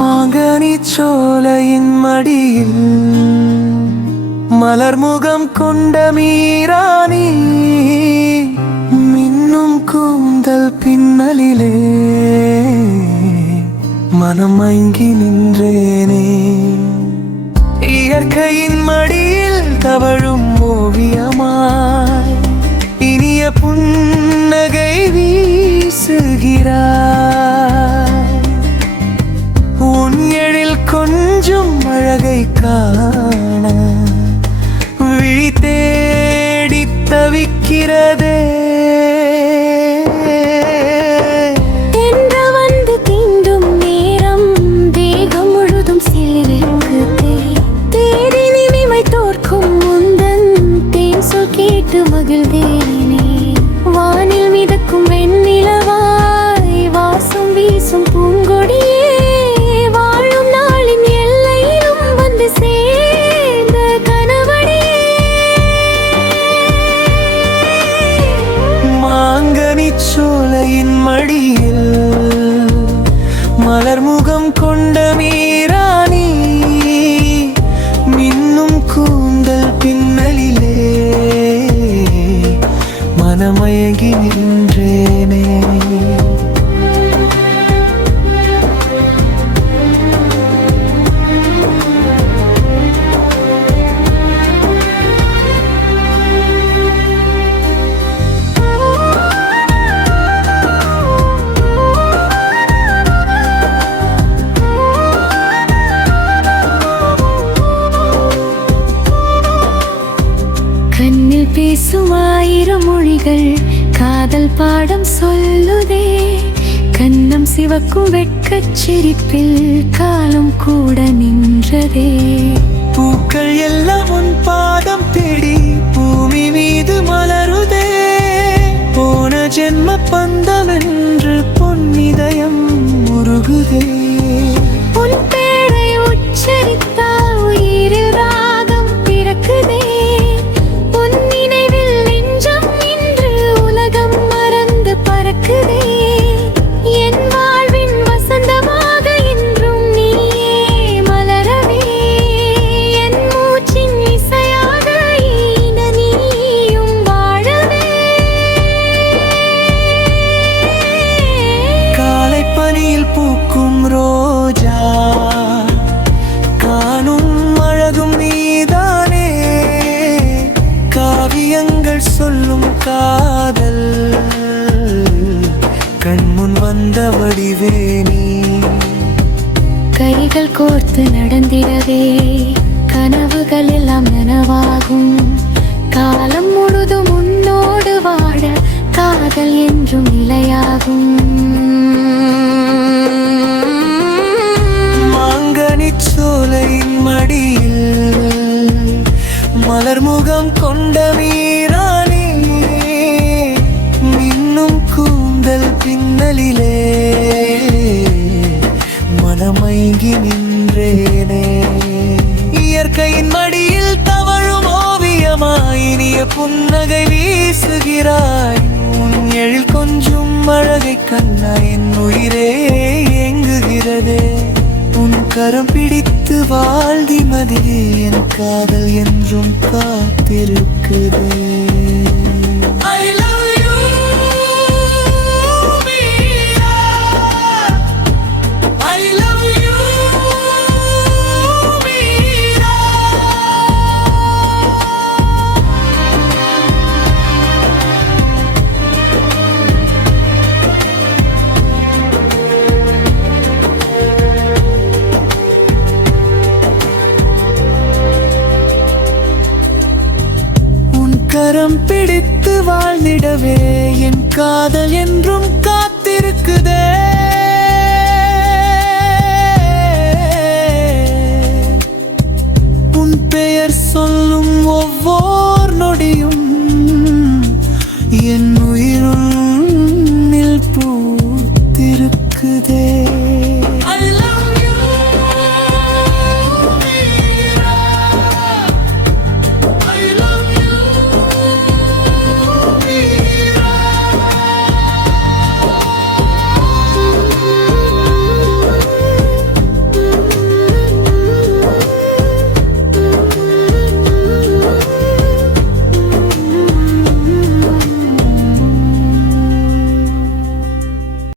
மாங்கனி சோலையின் மடியில் மலர்முகம் கொண்ட மீராணி, மின்னும் கூந்தல் பின்னலிலே மனம் மயங்கி நின்றேனே. இயற்கையின் மடியில் தவழும் ஓவியமாய் இனிய புன்னகை வீசுகிறாய். உன் எழில் கொஞ்சம் அழகை காண விழி தேடி தவிக்கிறதே. மகிழ்ந்தேனே வானில் மிதக்கும் வெண்ணிலவாய் வாசம் வீசும் பூங்கொடியே, வாழும் நாளின் எல்லையிலும் வந்து சேர்ந்த கனவடியே. மாங்கனி சோலையின் மடியில் மலர்முகம் கொண்ட மீராணி, மின்னும் கூந்தல் பின்னலிலே மனமயங்கி நின்றேனே. கண்ணில் பேசும் ஆயிரம் மொழிகள் காதல் பாடம் சொல்லுதே. கண்ணம் சிவக்கும் வெட்கச் சிரிப்பில் காலம் கூட நின்றதே. பூக்கள் எல்லாம் உன் பாதம் தேடி பூமி மீது மலருதே. போன ஜென்ம பந்தம் என்று பொன்னிதயம் உருகுதே. உன் பேரை உச்சரித்தால் உயிரில் ராகம் பிறக்குதே. என் வாழ்வின் வசந்தமாக என்றும் நீயே மலரவே, என் மூச்சின் இசையாக ஈன நீயும் வாழவே. காலை பனியில் பூக்கும் ரோஜா, காணும் அழகும் நீதானே. காவியங்கள் சொல்லும் காதல் கண்முன் வந்த வடிவே நீ. கைகள் கோர்த்து நடந்திடவே கனவுகள் எல்லாம் நனவாகும். காலம் முழுதும் உன்னோடு வாழ காதல் என்றும் நிலையாகும். மாங்கனி சோலையின் மடியில் மலர்முகம் கொண்ட மீராணி, மின்னும் கூந்தல் பின்னலிலே மனமயங்கி நின்றேனே. இயற்கையின் மடியில் தவழும் ஓவியமாய் இனிய புன்னகை வீசுகிறாய். உன் எழில் கொஞ்சம் அழகை கண்ணா என் உயிரே ஏங்குகிறதே. உன் கரம் பிடித்து வாழ்தி மதியே என் காதல் என்றும் காத்திருக்குதே. கரம் பிடித்து வாழ்ந்திடவே என் காதல் என்றும்